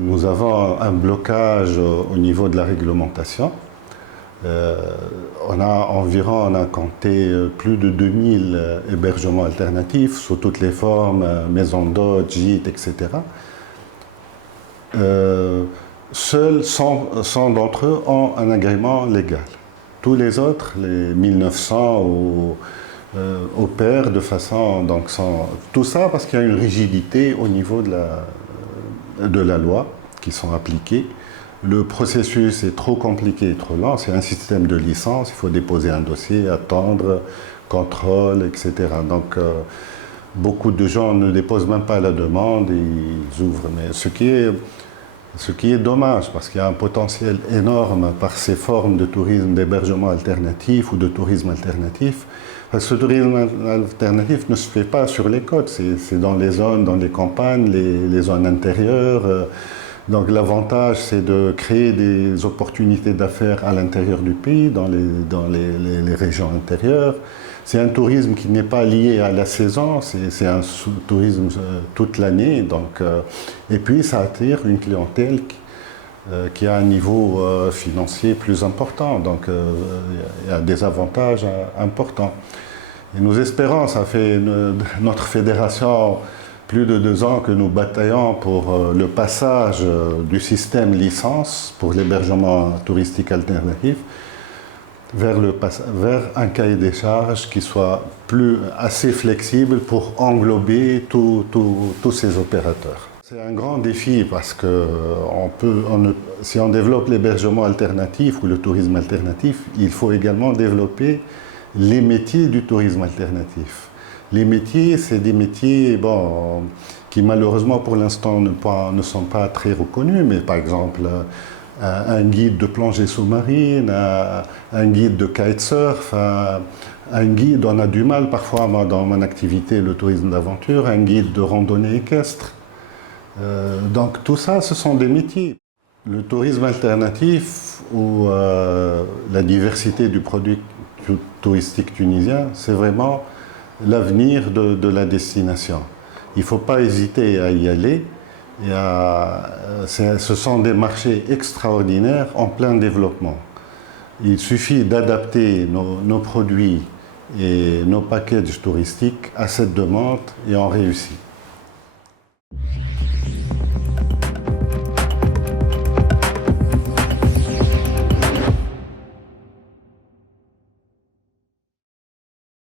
nous avons un blocage au niveau de la réglementation. On a compté plus de 2000 hébergements alternatifs sous toutes les formes, maisons d'hôtes, gîtes, etc. Seuls 100 d'entre eux ont un agrément légal. Tous les autres, les 1900, opèrent de façon... tout ça parce qu'il y a une rigidité au niveau de la loi qui sont appliquées. Le processus est trop compliqué et trop lent. C'est un système de licence. Il faut déposer un dossier, attendre, contrôle, etc. Donc, beaucoup de gens ne déposent même pas la demande et ils ouvrent. Mais ce qui est dommage, parce qu'il y a un potentiel énorme par ces formes de tourisme, d'hébergement alternatif ou de tourisme alternatif. Parce que ce tourisme alternatif ne se fait pas sur les côtes, c'est dans les zones, dans les campagnes, les zones intérieures. Donc l'avantage, c'est de créer des opportunités d'affaires à l'intérieur du pays, dans les régions intérieures. C'est un tourisme qui n'est pas lié à la saison, c'est un tourisme toute l'année. Et puis ça attire une clientèle qui a un niveau financier plus important. Donc il y a des avantages importants. Et nous espérons, ça fait notre fédération plus de 2 ans que nous bataillons pour le passage du système licence pour l'hébergement touristique alternatif vers un cahier des charges qui soit assez flexible pour englober tous ces opérateurs. C'est un grand défi parce que si on développe l'hébergement alternatif ou le tourisme alternatif, il faut également développer les métiers du tourisme alternatif. Les métiers, c'est des métiers qui malheureusement pour l'instant ne sont pas très reconnus, mais par exemple un guide de plongée sous-marine, un guide de kitesurf, un guide, on a du mal parfois dans mon activité, le tourisme d'aventure, un guide de randonnée équestre. Donc tout ça, ce sont des métiers. Le tourisme alternatif ou la diversité du produit touristique tunisien, c'est vraiment l'avenir de la destination. Il ne faut pas hésiter à y aller. Ce sont des marchés extraordinaires en plein développement. Il suffit d'adapter nos produits et nos packages touristiques à cette demande et on réussit.